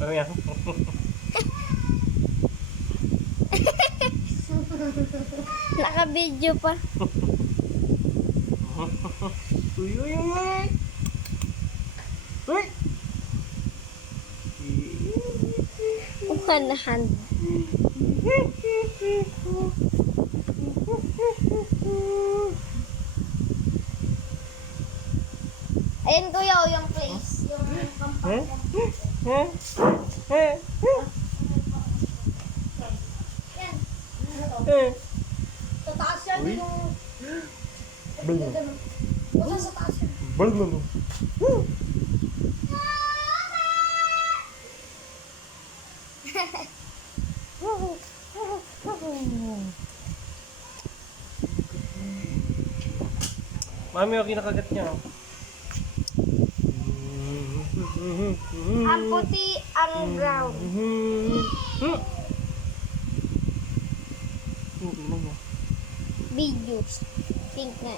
Ano yan? Naka-video pa. Uy, uy, uy! Uy! One hand. Ayun kuya, yung place. Yung kampanya. Yan. Sa taas yan Uy. yung... Balon. Basta sa taas yan. Balon. Mami, okay nakagat niya. Ang puti, ang brown. Videos. Pink na.